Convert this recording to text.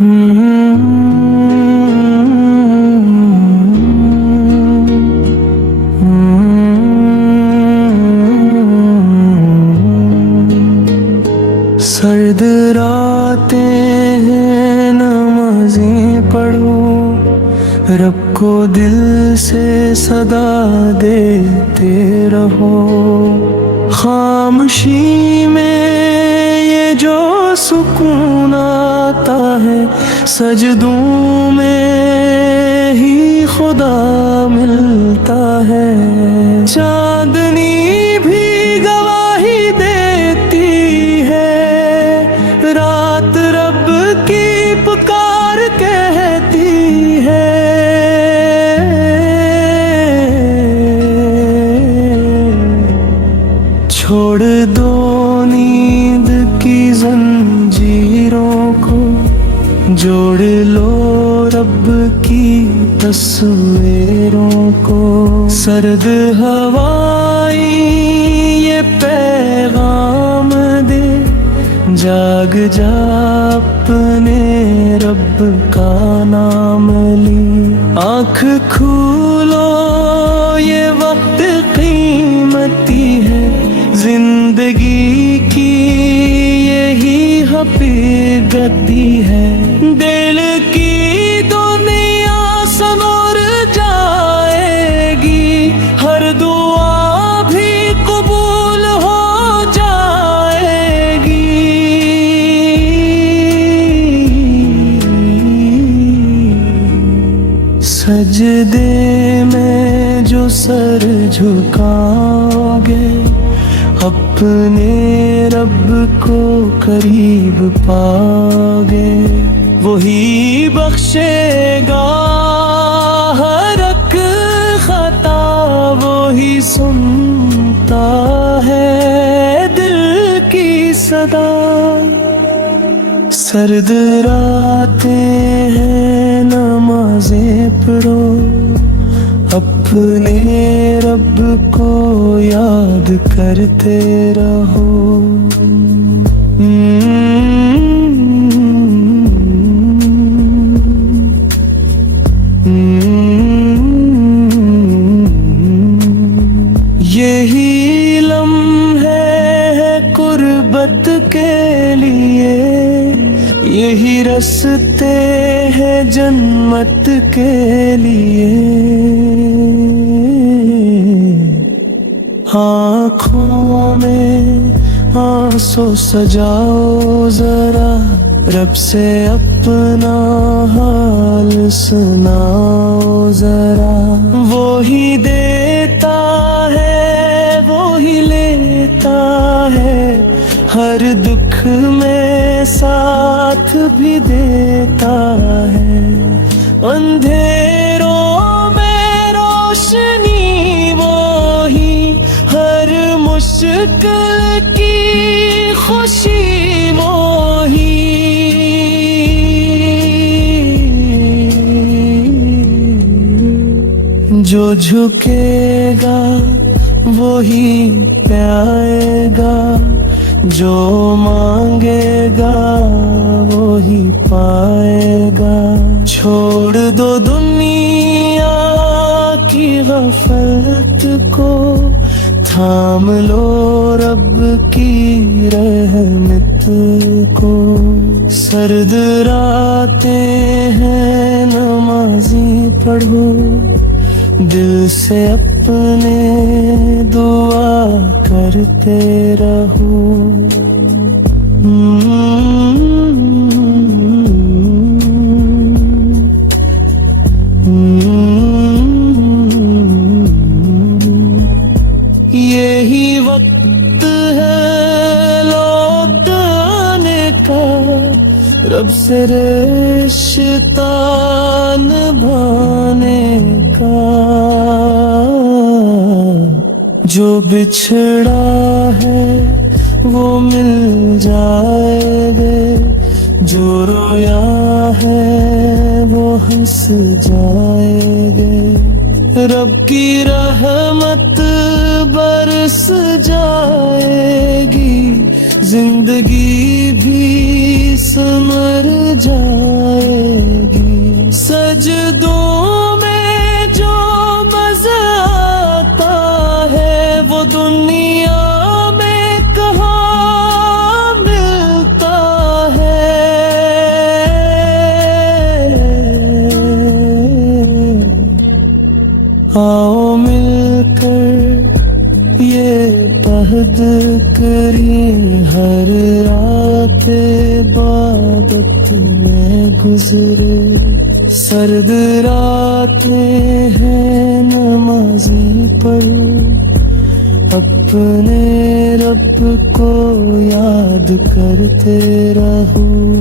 सर्द रातें हैं नमाज़ें पढ़ो, रब को दिल से सदा देते रहो। खामोशी में ये जो सुकून आता है, सजदों में ही खुदा मिलता है। चांदनी भी गवाही देती है, रात रब की पुकार कहती है। छोड़ दो नींद की जंजीरों को, जोड़ लो रब की तस्वीरों को। सर्द हवाई ये पैगाम दे, जाग जा अपने रब का नाम ली। आँख खोलो ये वक्त कीमती है, जिंदगी की यही हकीकती है। दिल की दुनिया संवर जाएगी, हर दुआ भी कबूल हो जाएगी। सजदे में जो सर झुकाओगे, अपने रब को करीब पाओगे। वही बख्शेगा हर एक खता, वही सुनता है दिल की सदा। सर्द रातें हैं नमाज़ें पढ़ो, अपने रब को याद करते रहो। यही लम्हे है कुर्बत के लिए, यही रस्ते हैं जन्नत के लिए। आँखों में आंसू सजाओ जरा, रब से अपना हाल सुनाओ जरा। वो ही देता है, वो ही लेता है, हर दुख में साथ भी देता है। अंधेरों में रोशनी वो ही, हर मुश्किल की खुशी वो ही। जो झुकेगा वो ही पाएगा, जो मांगेगा वो ही पाएगा। छोड़ दो दुनिया की गफलत को, थाम लो रब की रहमत को। सर्द रातें हैं नमाज़ें पढ़ो, दिल से अपने दुआ करते रहो। यही वक्त है लौटने का, रब से रिश्ता निभाने का। जो बिछड़ा है वो मिल जाएगा, जो रोया है वो हंस जाएगा। रब की रहमत बरस जाएगी, जिंदगी भी संवर जाएगी। पहद करी हर रात इबादत में गुजरे। सर्द रातें हैं नमाज़ी पर अपने रब को याद करते रहूं।